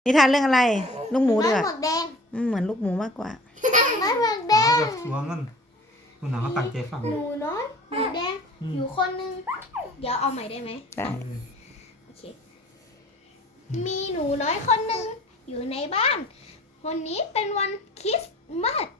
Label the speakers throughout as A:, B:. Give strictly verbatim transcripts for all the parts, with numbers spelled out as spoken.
A: นิทานเรื่องอะไรลูกหมูดีกว่า
B: หมวกแดง
A: อืมเหมือนลูกหมูมากกว่า
B: น้อยหมวกแด
C: อ๋อ
B: ง
C: แบบสวมมันคุณหนังเขาตั้งใจฟัง
B: หนูน้อยหมวกแดง
C: อืม
B: อยู่คนนึงเดี๋ยวเอาใหม่ได้ไหม
A: ได้
C: เออ
B: โอเคมีหนูน้อยคนหนึ่งอยู่ในบ้านวันนี้เป็นวันคริสต์มาส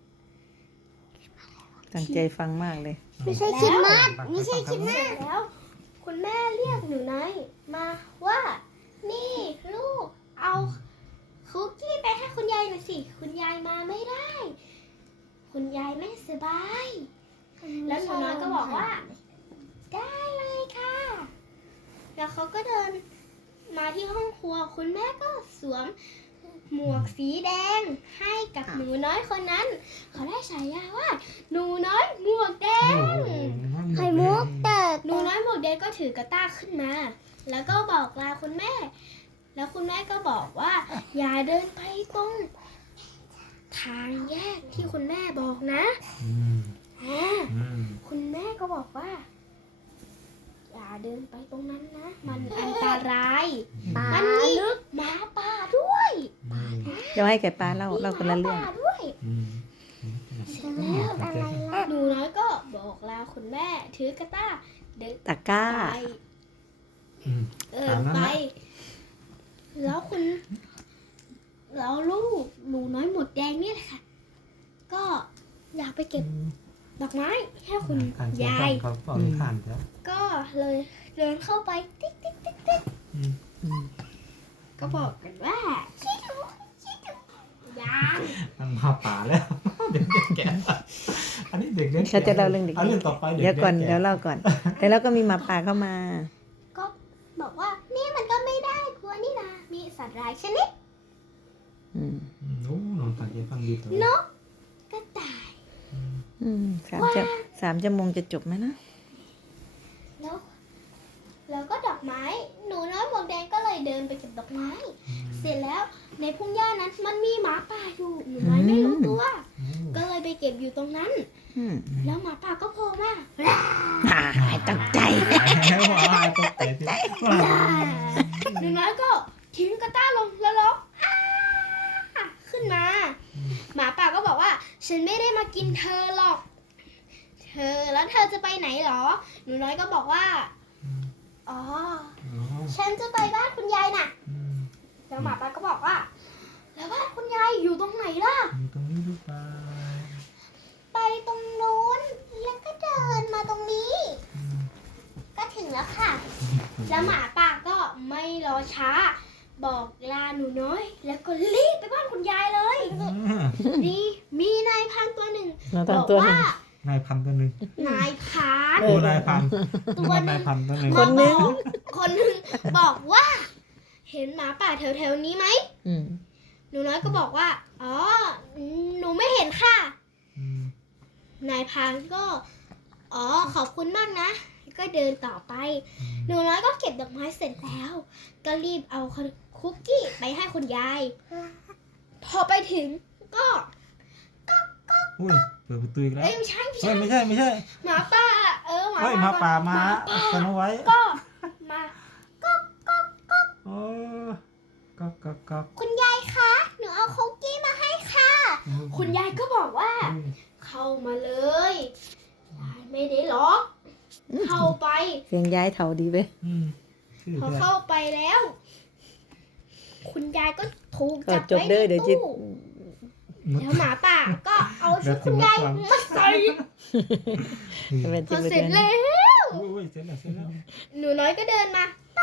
A: ตั้งใจฟังมากเลย
B: ไม่ใช่คริสต์มาสไม่ใช่คริสต์มาสแล้ว คุณแม่เรียกหนูน้อยมาว่า นี่ลูกเอาคุกกี้ไปให้คุณยายหน่อยสิคุณยายมาไม่ได้ คุณยายไม่สบาย แล้วหนูน้อยก็บอกว่า ได้เลยค่ะ แล้วเขาก็เดินมาที่ห้องครัว คุณแม่ก็สวมหมวกสีแดงให้กับหนูน้อยคนนั้น เขาได้ฉายาว่า หนูน้อยหมวกแดง
C: โอ้โห
B: ไข่มุกแต่หนูน้อยหมวกแดงก็ถือกระต้ายขึ้นมา แล้วก็บอกลาคุณแม่ แล้วคุณแม่ก็บอกว่า อย่าเดินไปตรงทางแยกที่คุณแม่บอกนะ
C: อืม
B: อ่า
C: อืม
B: คุณแม่ก็บอกว่า อย่าเดินไปตรงนั้นนะ มันอันตราย มันมีหมาป่าด้วย
C: อืม
A: เดี๋ยวให้แกป้าเล่าเล่าคนละเรื่อง
B: มีหมาป่าด้วย
C: อืม
B: เสร็จแล้วอะไรล่ะหนูน้อยก็บอกลาคุณแม่ ถือกระต้ายเดิน
A: ตะกร้า
B: ไป
C: อืม
B: เออ
C: ตามนั้น
B: ไป
C: นะ
B: แล้วคุณแล้วลูกหนูน้อยหมดแดงเนี่ยแหละค่ะ ก็อยากไปเก็บดอกไม้ให้คุณ
C: การเชื่อย
B: า
C: ฟั
B: ย
C: งเขาบอกนิทานแล้ว
B: ก็เลยเดินเข้าไปติ๊กติ๊กติ๊กติ๊ก
C: อืม
A: อืม
B: ก็บอกกันว่าชิดูชิดูยาง
C: มันมาป่าแล้ว เด็กเด็กแก่อันนี้เด็กเด็ก
A: เขาจะเล่าเรื่องเด็ก
C: เอาเรื่องต่อไป
A: เดี๋ยวก่อน
C: แ
A: เดี๋ยวเล่าก่อนแล้วเราก็มีหมาป่าเข้ามา
B: ก็บอกว่านี่มันก็ไม่ได้กลัวนี่นะมีสัตว์ร้ายชนิด
A: อืม
C: อืมโอ้น้องตั้งใจฟังดีตัวน
B: กกระต่าย
A: อืมสามจะสามชั่วโมงจะจบไหมนะ
B: แล้วแล้วก็ดอกไม้ หนูน้อยหมวกแดงก็เลยเดินไปเก็บดอกไม้ เสร็จแล้วในพุ่งหญ้านั้นมันมีหมาป่าอยู่หนูน้อยไม่รู้ตัว
C: โอ้
B: ก็เลยไปเก็บอยู่ตรงนั้น
A: อืม
B: แล้วหมาป่าก็โผล่มา
A: อ่าไม่ต้องใจ
C: แล้วว้ายตกใจสิว้าย
B: หนูน้อยก็ทิ้งกระต้าลงแล้วร้องอ้าขึ้นมา หมาป่าก็บอกว่า ฉันไม่ได้มากินเธอหรอก เธอแล้วเธอจะไปไหนหรอ หนูน้อยก็บอกว่า อ๋อ
C: อ๋อ
B: ฉันจะไปบ้านคุณยายน่ะ
C: อืม
B: แล้วหมาป่าก็บอกว่า แล้วบ้านคุณยายอยู่ตรงไหนล่ะ
C: อยู่ตรงนี้หรือเปล่า
B: ไปตรงนู้น แล้วก็เดินมาตรงนี้
C: อืม
B: ก็ถึงแล้วค่ะ แล้วหมาป่าก็ไม่รอช้า บอกลาหนูน้อย แล้วก็รีบไปบ้านคุณยายเลย
C: อ่า
B: นี่มีนายพรานตัวหนึ่ง
A: เรา
B: บ
A: ทำ
B: อก
A: ตัวห
B: ว่า
A: นึ่ง
C: นายพันธุ์ตัวหนึ่ง
B: นายพราน
C: โอ้นายพันธุ์
B: ตัวหนึ่ง
C: นายพันธุ์ตัวหนึ่ง
A: คนหนึ่ง
B: มาบอกคนหนึ่งบอกว่า เห็นหมาป่าแถวๆนี้ไหม
A: อืม
B: หนูน้อยก็บอกว่า อ๋อ หนูไม่เห็นค่ะ
C: อืม
B: นายพรานก็ อ๋อ ขอบคุณมากนะ ก็เดินต่อไป หนูน้อยก็เก็บดอกไม้เสร็จแล้ว ก็รีบเอาคุกกี้ไปให้คุณยาย พอไปถึงก็
C: อุ้ยเปิดประตูอีกแล้ว
B: เอ้ยไม่ใช่ไม่
C: เฮ้
B: ใช่
C: ยไม่ใช่ไม่ใช่
B: หมาป่า เออหมา
C: เฮ้ยมาป่ามา
B: หป่า
C: สโนไว้
B: ก็มา
C: โอ้ก๊อกก๊อกก๊อก
B: คุณยายคะ หนูเอาคุกกี้มาให้ค่ะ คุณยายก็บอกว่า
C: อืม
B: เข้ามาเลยยายไม่ได้ล็อก เข้าไป
A: เสียงย้ายเถาดีไป
C: อืมชื่อ
B: พอ
C: แท้
B: เข้าไปแล้ว คุณยายก็ถูก
A: ก็
B: จับ
A: จบ
B: ไว้
A: เด้อ
B: ใน
A: เดี๋ยวจิ
B: ตู้
C: มุด
B: แล้วหมาป่าก็เอาชุดคุณยายมาใส่
A: จะเป็น
B: พ
A: จิ
B: อ
A: ต
B: เสร็จ
A: เลย
B: แล้ว
C: โอ้ยเสร็จแล้วเสร็จแล้ว
B: หนูน้อยก็เดินมา
C: โอ้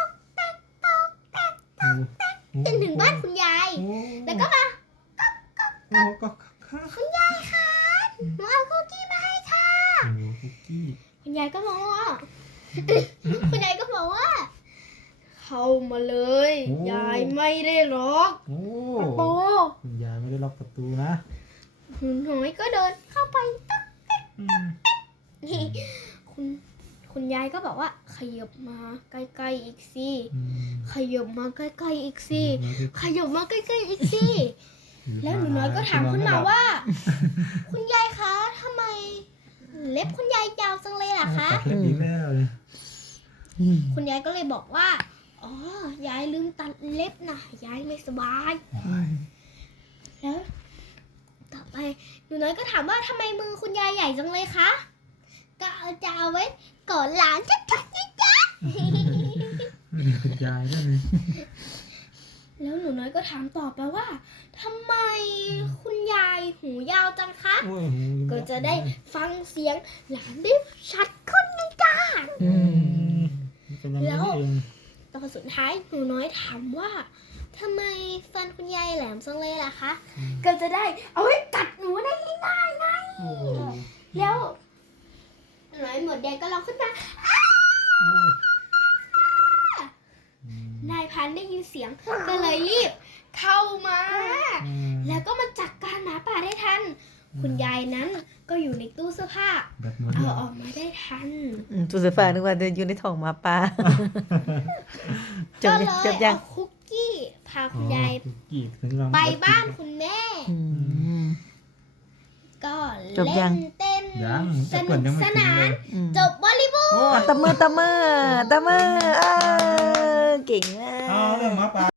B: จนถึงบ้านคุณยาย
C: โอ้
B: แล้วก็มา
C: โอ้ก็ค่ะ
B: คุณยายคะหนูเอาคุกกี้มาให้ค่ะ
C: โอ้คุกกี้
B: คุณยายก็บอกว่า คุณยายก็บอกว่า เข้ามาเลย ยายไม่ได้ล็อก
C: โอ้
B: ประตู
C: คุณยายไม่ได้ล็อกประตูนะ
B: หนูน้อยก็เดินเข้าไป
C: อืม
B: นี่คุณคุณยายก็บอกว่าขยับมาใกล้ๆอีกสิ
C: อืม
B: ขยับมาใกล้ๆอีกสิ
C: อืม
B: ขยับมาใกล้ๆอีกสิแล้วหนูน้อยก็ถามขึ้นมาว่า คุณยายคะทำไม เล็บคุณยายยาวจังเลยล่ะคะ
C: ตัดเล็บอีกแล้วเนี่ย
A: อืม
B: คุณยายก็เลยบอกว่าอ๋อยายลืมตัดเล็บนะยายไม่สบาย
A: อืม
B: แล้วต่อไปหนูน้อยก็ถามว่าทำไมมือคุณยายใหญ่จังเลยคะก็เอาจะเอาไว้ก่อนหลานชัดๆนะจ๊ะ
C: คุณยายด้วยนี่
B: แล้วหนูน้อยก็ถามต่อไปว่าทำไมคุณยายหูยาวจังคะ
C: โอ้ยหู
B: ก็จะได้ฟังเสียงหลานได้ชัดขึ้นนะจ๊ะ
A: อืม
C: เป็นอย่างนี้นี่เอง
B: ตอนสุดท้ายหนูน้อยถามว่าทำไมฟันคุณยายแหลมจังเลยล่ะคะ ก็จะได้เอาไว้กัดหนูได้ง่ายๆไง
C: โอ้ย
B: แล้วหนูน้อยหมดแดงก็ร้องขึ้นมา
C: โอ้ย
B: นายพันธุ์ได้ยินเสียงก็เลยรีบเข้ามา
C: อืม
B: แล้วก็มาจัดการหมาป่าได้ทัน คุณยายนั้นก็อยู่ในตู้เสื้อผ้า
C: แบบนู้น
B: เอาออกมาได้ทัน
A: อืมตัวเสือฟ้านึกว่าเดินอยู่ในท้องหมาป่าจ
B: ก็
A: บ
B: เล
A: ยัง
B: ย
A: จบยัง
B: เอาคุกกี้พาคุณยาย
C: คุกกี้ถึงลอง
B: ไปบ้านคุณแม่
A: อืม
B: ก็
A: จบยั
B: เล่
A: ง
B: นเต้น
C: ยัง
B: ส
C: จะ
B: นุ
C: เปิด
B: ก
C: ยังไม่
B: ส
C: ถึง
B: นา
C: เล
B: น
C: ย
A: อืม
B: จบบอลลีวูด
A: ตบมือตบมือตบมือเออเก่งมาก
C: อ๋อเรื่องหมาป่า